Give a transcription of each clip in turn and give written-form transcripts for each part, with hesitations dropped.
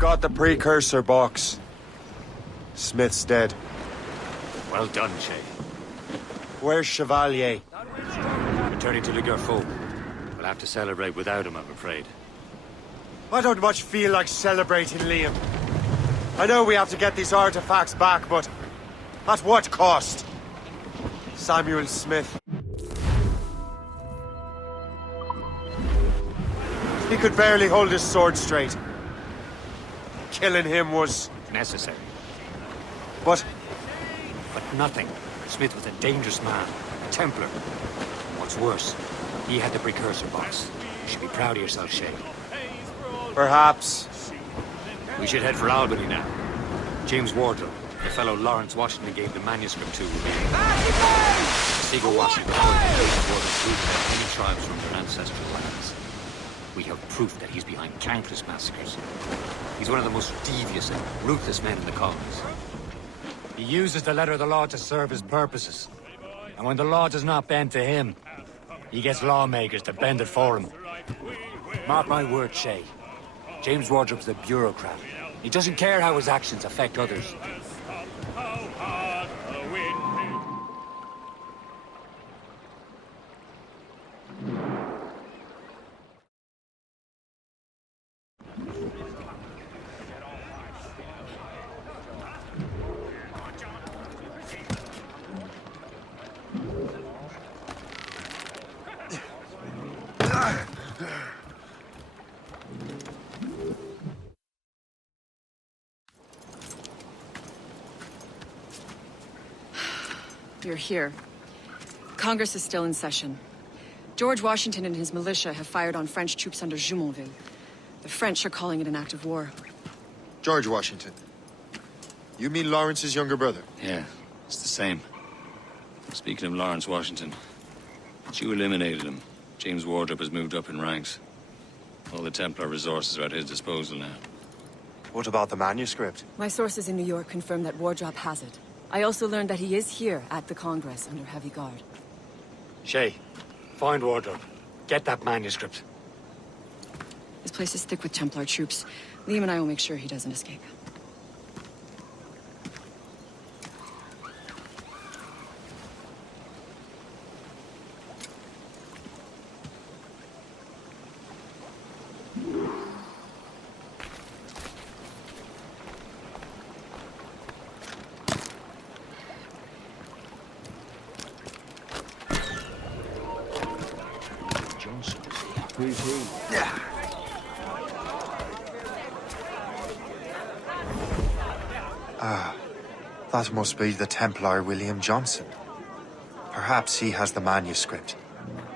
got the precursor box. Smith's dead. Well done, Shay. Where's Chevalier? Returning to Le Garfaux. We'll have to celebrate without him, I'm afraid. I don't much feel like celebrating, Liam. I know we have to get these artifacts back, but at what cost? Samuel Smith. He could barely hold his sword straight. Killing him was... necessary. But nothing. Smith was a dangerous man. A Templar. What's worse, he had the precursor box. You should be proud of yourself, Shay. perhaps... We should head for Albany now. James Wardrobe, the fellow Lawrence Washington gave the manuscript to, will be Seagull Washington rooted many tribes from their ancestral lands. We have proof that he's behind countless massacres. He's one of the most devious and ruthless men in the colonies. He uses the letter of the law to serve his purposes. And when the law does not bend to him, he gets lawmakers to bend it for him. Mark my word, Shay. James Wardrobe's a bureaucrat. He doesn't care how his actions affect others. You're here. Congress is still in session. George Washington and his militia have fired on French troops under Jumonville. The French are calling it an act of war. George Washington. You mean Lawrence's younger brother? Yeah, it's the same. Speaking of Lawrence Washington, but you eliminated him. James Wardrobe has moved up in ranks. All the Templar resources are at his disposal now. What about the manuscript? My sources in New York confirm that Wardrobe has it. I also learned that he is here at the Congress under heavy guard. Shay, find Wardrobe. Get that manuscript. This place is thick with Templar troops. Liam and I will make sure he doesn't escape. That must be the Templar William Johnson. Perhaps he has the manuscript,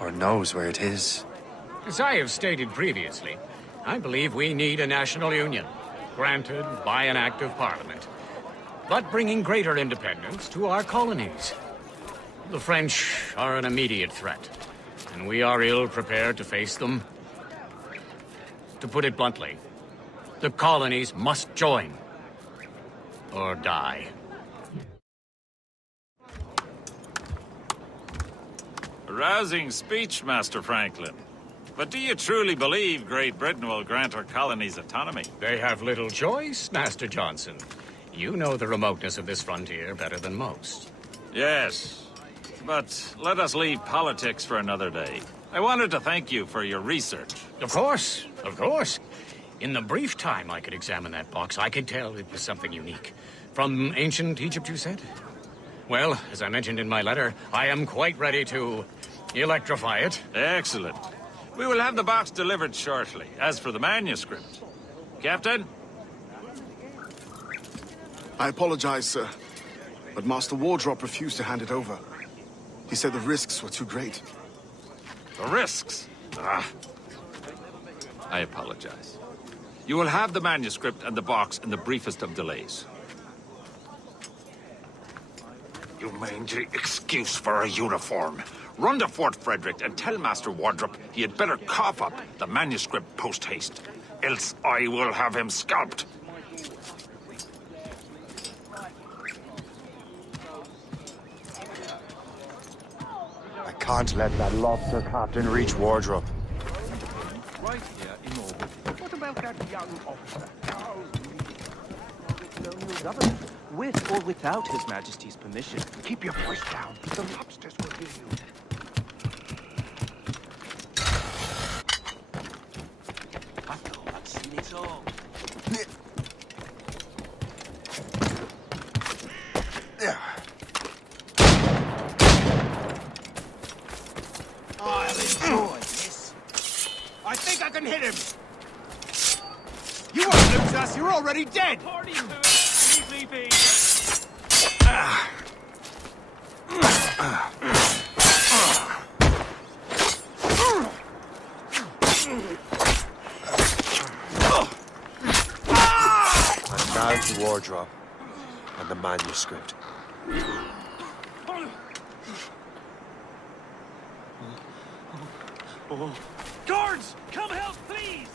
or knows where it is. As I have stated previously, I believe we need a national union, granted by an act of parliament, but bringing greater independence to our colonies. The French are an immediate threat, and we are ill prepared to face them. To put it bluntly, the colonies must join, or die. A rousing speech, Master Franklin. But do you truly believe Great Britain will grant our colonies autonomy? They have little choice, Master Johnson. You know the remoteness of this frontier better than most. Yes, but let us leave politics for another day. I wanted to thank you for your research. Of course, of course. In the brief time I could examine that box, I could tell it was something unique. From ancient Egypt, you said? Well, as I mentioned in my letter, I am quite ready to electrify it. Excellent. We will have the box delivered shortly. As for the manuscript... Captain? I apologize, sir, but Master Wardrobe refused to hand it over. He said the risks were too great. The risks? Ah. I apologize. You will have the manuscript and the box in the briefest of delays. You mangy excuse for a uniform. Run to Fort Frederick and tell Master Wardrobe he had better cough up the manuscript post-haste. Else I will have him scalped. I can't let that lobster captain reach Wardrobe. Right here in orbit. What about that young officer. Colonial government, with or without His Majesty's permission. Keep your voice down. The lobsters will hear you. I'll enjoy this. I think I can hit him. You won't lose us. You're already dead. Party to it. Leave me be. I'm down to wardrobe and the manuscript. Guards, come help, please.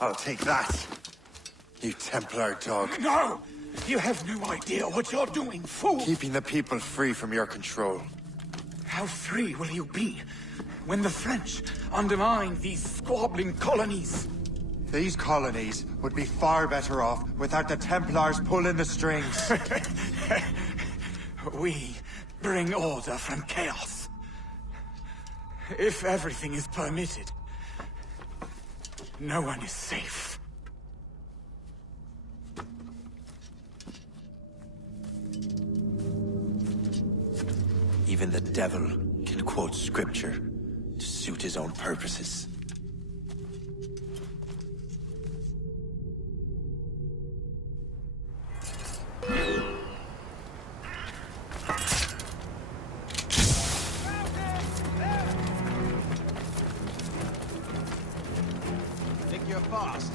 I'll take that, you Templar dog. No! You have no idea what you're doing, fool! Keeping the people free from your control. How free will you be when the French undermine these squabbling colonies? These colonies would be far better off without the Templars pulling the strings. We bring order from chaos. If everything is permitted, no one is safe. Even the devil can quote scripture to suit his own purposes. Think you're fast.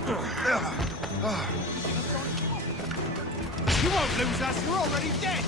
You won't lose us, you're already dead!